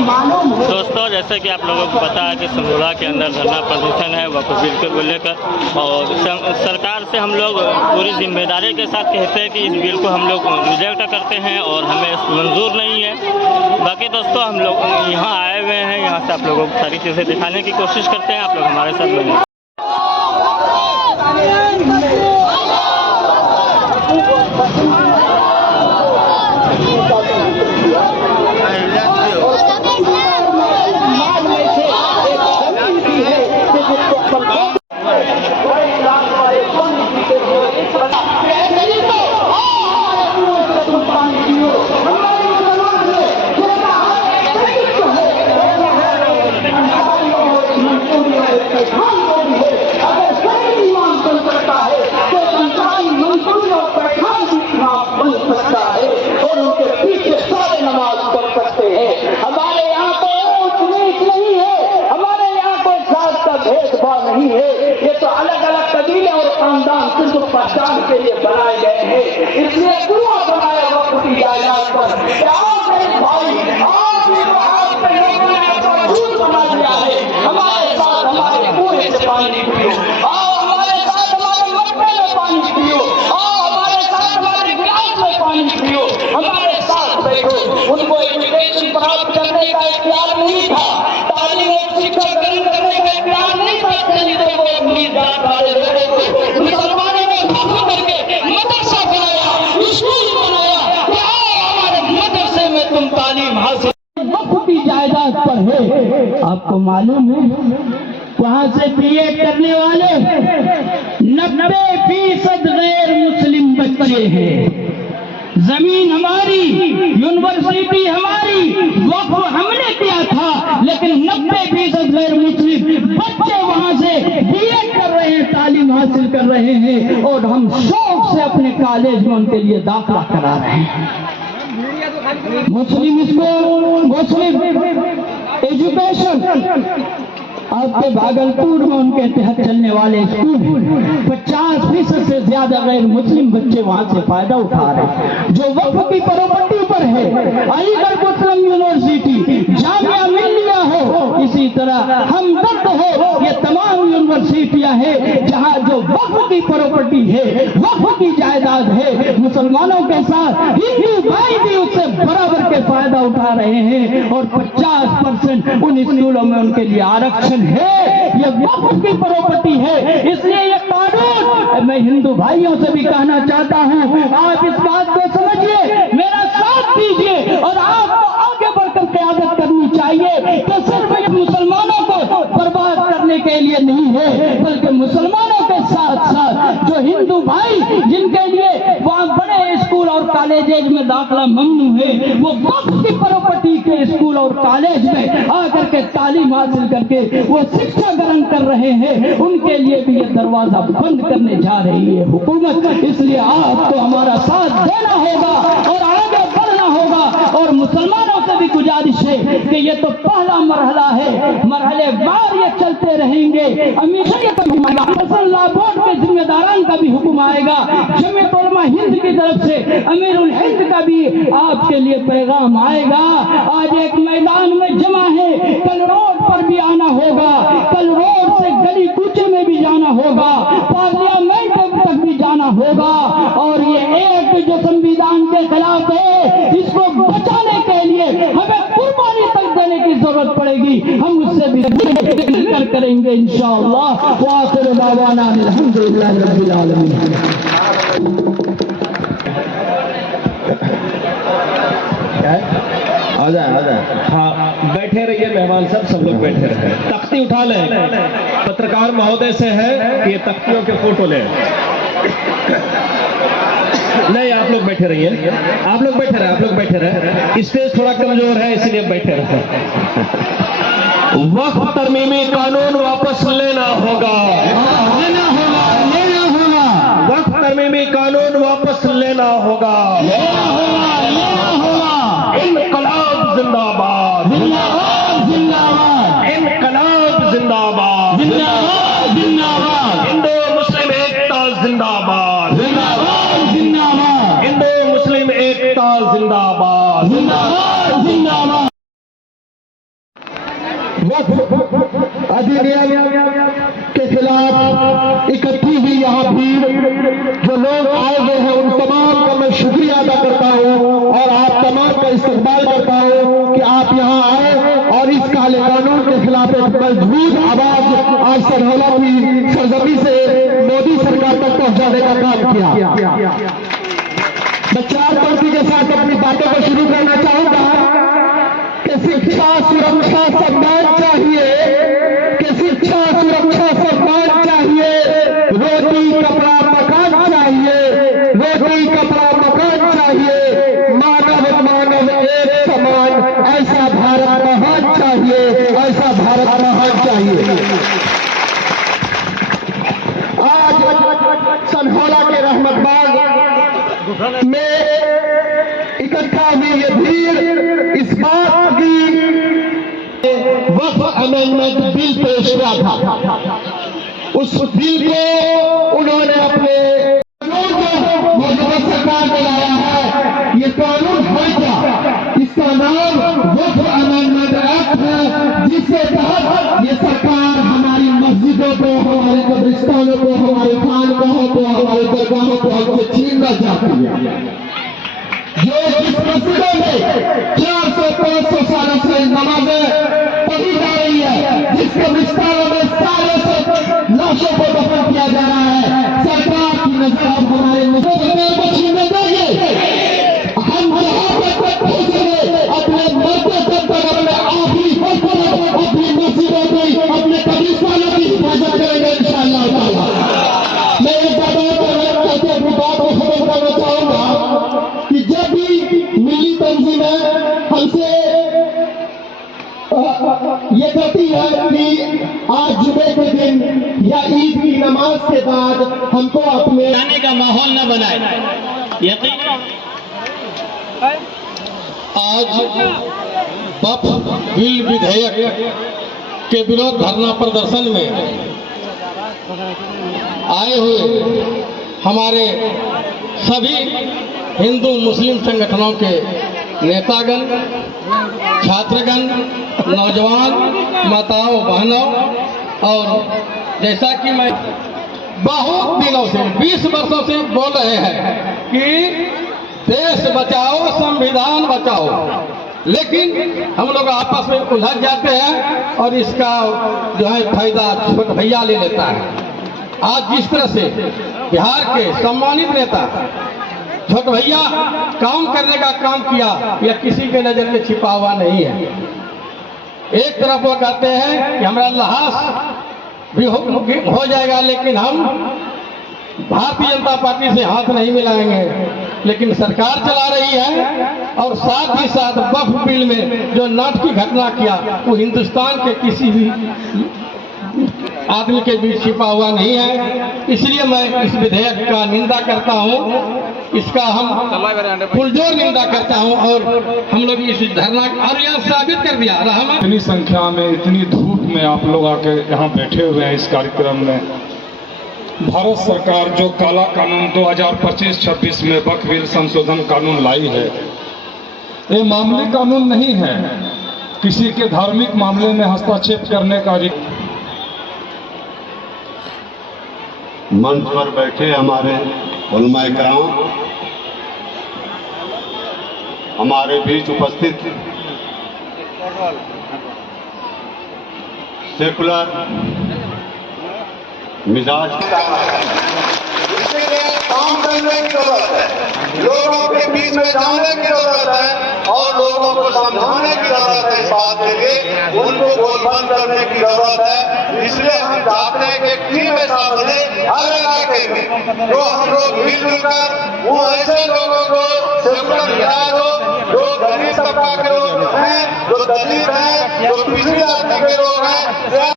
दोस्तों, जैसे कि आप लोगों को पता है कि संगोला के अंदर धरना प्रदर्शन है वक्फ बिल को लेकर, और सरकार से हम लोग पूरी जिम्मेदारी के साथ कहते हैं कि इस बिल को हम लोग रिजेक्ट करते हैं और हमें मंजूर नहीं है। बाकी दोस्तों, हम लोग यहाँ आए हुए हैं, यहाँ से आप लोगों को सारी चीज़ें दिखाने की कोशिश करते हैं। आप लोग हमारे साथ बने। पहचान के लिए बनाए गए हैं, इसलिए पूरा बनाया वक्त की जायदाद पर बना दिया है। हमारे साथ हमारे पूरे से पानी पियो, आओ हमारे साथ हमारे मटके में पानी पियो, आओ हमारे साथ हमारे गिलास में पानी पियो, हमारे साथ बैठो। उनको एजुकेशन प्राप्त करने का इख्तियार नहीं था, तालीम और शिक्षा ग्रहण करने का इख्तियार नहीं था, दलितों को अपनी जात वाले लोगों को मुसलमानों मदरसा बनाया, स्कूल बनाया, हमारे मदरसे में तुम तालीम हासिल। वक्त की जायदाद पर है, आपको मालूम है वहां से बीएड करने वाले 90% गैर मुस्लिम बच्चे हैं। जमीन हमारी, यूनिवर्सिटी हमारी, वक्फ हमने किया था, लेकिन 90% गैर मुस्लिम बच्चे वहां से बीएड कर रहे हैं, तालीम हासिल कर रहे हैं, और हम शौक से अपने कॉलेज में उनके लिए दाखिला करा रहे हैं। मुस्लिम स्कूल, मुस्लिम एजुकेशन, आपके भागलपुर में उनके तहत चलने वाले स्कूल 50% से ज्यादा गैर मुस्लिम बच्चे वहां से फायदा उठा रहे हैं। जो वक्फ की प्रॉपर्टी पर है, अलीगढ़ मुस्लिम यूनिवर्सिटी, जामिया मिल्लिया हो, इसी तरह हमदर्द हो, ये तमाम यूनिवर्सिटियां हैं जहां जो वक्फ की प्रॉपर्टी है, वक्फ की जायदाद है, मुसलमानों के साथ हिंदू भाई भी उससे बराबर के फायदा उठा रहे हैं, और 50% उन स्कूलों में उनके लिए आरक्षण है। ये वक्फ की प्रॉपर्टी है, इसलिए ये कानून, मैं हिंदू भाइयों से भी कहना चाहता हूं, आप इस बात को समझिए, मेरा साथ दीजिए, और आपको आगे बढ़कर क़यादत करनी चाहिए कि सिर्फ मुसलमानों को बर्बाद करने के लिए नहीं है, बल्कि मुसलमानों के साथ साथ जो हिंदू भाई जिनके लिए वहां बड़े स्कूल और कॉलेजेज में दाखिला ममनू है, वो वक्फ की प्रॉपर्टी के स्कूल और कॉलेज में आकर के तालीम हासिल करके वो शिक्षा ग्रहण कर रहे हैं, उनके लिए भी ये दरवाजा बंद करने जा रही है हुकूमत। इसलिए आपको हमारा साथ देना होगा और आगे बढ़ना होगा, और मुसलमानों से भी गुजारिश है कि ये तो पहला मरहला है, मरहले बार ये चलते रहेंगे। हमेशा बोर्ड के जिम्मेदारान का भी हुक्म आएगा, जमीयत उलमा हिंद की तरफ से अमीरुल हिंद का भी आपके लिए पैगाम आएगा। आज एक मैदान में जमा है, कल रोड पर भी आना होगा, कल रोड से गली कूचे में भी जाना होगा, पार्लियामेंट तक भी जाना होगा, और ये एक जो संविधान के खिलाफ है, इसको बचाने के लिए हमें कुर्बानी तक देने की जरूरत पड़ेगी। हम उससे भी कर करेंगे इंशाअल्लाह। व आखिर दावाना अल्हम्दुलिल्लाहि रब्बिल आलमीन। आ जाए। हाँ, बैठे रहिए मेहमान सब लोग बैठे रहे। तख्ती उठा लें, पत्रकार महोदय से है कि ये तख्तियों के फोटो लें। नहीं, आप लोग बैठे रहिए, आप लोग बैठे रहे। स्टेज थोड़ा कमजोर है, इसलिए बैठे रहे। वक्फ तरमीमी कानून वापस लेना होगा, वक्फ तरमीमी कानून वापस लेना होगा। इनकलाब जिंदाबाद, इनकलाब जिंदाबाद, हिंदू मुस्लिम एकता जिंदाबाद, हिंदू मुस्लिम एकता जिंदाबाद। वक्फ अधिनियम के खिलाफ इकट्ठी हुई यहाँ भीड़, जो लोग आए हुए हैं उन तमाम का मैं शुक्रिया अदा करता हूँ और आप तमाम का इस्तकबाल करता हूँ कि आप यहाँ आए और इस काले कानून के खिलाफ एक मजबूत आवाज आज सनहौला की सरजमी से मोदी सरकार तक पहुंचाने का काम किया। मैं 4 पंक्ति के साथ अपनी बातों को शुरू करना चाहूंगा कि शिक्षा सुरक्षा सम्मान चाहिए, कि शिक्षा सुरक्षा सम्मान चाहिए, रोटी कपड़ा मकान चाहिए, रोटी कपड़ा मकान चाहिए, मानव मानव एक समान, ऐसा भारत महान चाहिए, ऐसा भारत महान चाहिए। आज सनहौला के रहमत बाग में इकट्ठा हुई ये भीड़ इस बात की वक्फ अमेंडमेंट बिल पेश किया था। उस बिल को उन्होंने अपने मौजूदा सरकार ने लाया है। ये कानून है क्या? इसका नाम वक्फ अमेंडमेंट एक्ट है, जिसके तहत ये सरकार हमारी मस्जिदों को, हमारे कब्रिस्तानों को, हमारे खानगाहों को, हमारे दरगाहों को हमसे छीनना चाहती है। जो जिस मस्जिदों में 400-500 सालों से नमाजें पढ़ी जा रही है, जिस कब्रिस्तानों में सालों से लाशों को दफन किया जा रहा है, सरकार की नजर अब हमारे मुसलमानों को छीनने देंगे। हम जहां तक पहुंचेंगे अपने मरते तक अपने आखिरी वक्त अपनी मस्जिदों की, अपने कब्रिस्तानों की हिफाजत करेंगे इंशाअल्लाह ताला। मैं एक बात कहते अपनी बात को खत्म करना चाहूंगा कि जब भी मिली तंजीमें हमसे ये कहती है कि आज जुमे के दिन या ईद की नमाज के बाद हमको अपने जाने का माहौल न बनाए। यकीन आज वक्फ बिल विधेयक के विरोध धरना प्रदर्शन में आए हुए हमारे सभी हिंदू मुस्लिम संगठनों के नेतागण, छात्रगण, नौजवान, माताओं, बहनों, और जैसा कि मैं बहुत दिनों से 20 वर्षों से बोल रहे हैं कि देश बचाओ, संविधान बचाओ, लेकिन हम लोग आपस में उलझ जाते हैं और इसका जो है फायदा छोटा भैया ले लेता है। आज जिस तरह से बिहार के सम्मानित नेता छोट भैया काम करने का काम किया, यह किसी के नजर में छिपा हुआ नहीं है। एक तरफ वो कहते हैं कि हमारा लहास भी हो जाएगा, लेकिन हम भारतीय जनता पार्टी से हाथ नहीं मिलाएंगे, लेकिन सरकार चला रही है और साथ ही साथ वक्फ बिल में जो नाटकीय घटना किया वो हिंदुस्तान के किसी भी आदमी के बीच छिपा हुआ नहीं है। इसलिए मैं इस विधेयक का निंदा करता हूं, इसका हम पुरजोर निंदा करता हूं और हम लोग इस धरना और यह साबित कर दिया। इतनी संख्या में, इतनी धूप में आप लोग आके यहाँ बैठे हुए हैं इस कार्यक्रम में। भारत सरकार जो काला कानून 2025-26 में वक्फ बिल संशोधन कानून लाई है, ये मामूली कानून नहीं है। किसी के धार्मिक मामले में हस्तक्षेप करने का मंच पर बैठे हमारे उलमाए कराम, हमारे बीच उपस्थित सेकुलर मिजाज इसीलिए काम करने की जरूरत है, लोगों के बीच में जाने की जरूरत है और लोगों को समझाने की जरूरत है। इस बात के लिए उनको बोलबंद करने की जरूरत है। इसलिए हम चाहते हैं कि टीम ऐसा बने हर इलाके में, जो हम लोग मिलजुल कर वो ऐसे लोगों को सेकुलर मिजाज हो, जो गरीब तबका के लोग हैं, जो दलित हैं, जो पिछड़ी जाति के लोग हैं,